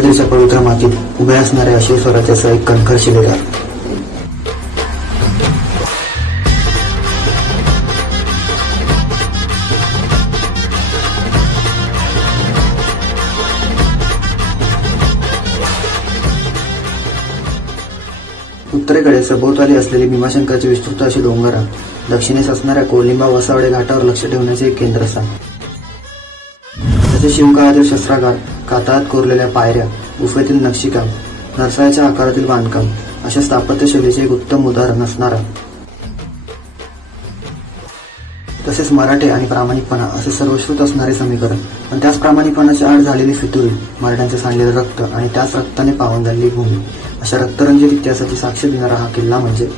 सह्याद्रीच्या पवित्र मातीत उभ्या असणाऱ्या शिवस्वराज्याचा एक कणखर शिलेदार. उत्तरेकडे सभोवताली असलेली भीमाशंकरची विस्तृत अशी डोंगररांग, दक्षिणेस असणाऱ्या कोलिंबा वसावडे घाटावर लक्ष ठेवण्याचे एक केंद्रस्थान. तसे शिवकाळातील शस्त्रागार, कातळात कोरलेल्या पायऱ्या, गुफेतील नक्षीकाम, नरसाळ्याच्या आकारातील बांधकाम अशा स्थापत्यशैलीचे एक उत्तम उदाहरण असणारा. तसेच मराठे आणि प्रामाणिकपणा असे सर्वश्रुत असणारे समीकरण, पण त्याच प्रामाणिकपणाची आड झालेली फितुरी, मराठ्यांचे सांडलेले रक्त आणि त्याच रक्ताने पावन झालेली भूमी अशा रक्तरंजित इतिहासाची साक्ष देणारा हा किल्ला म्हणजे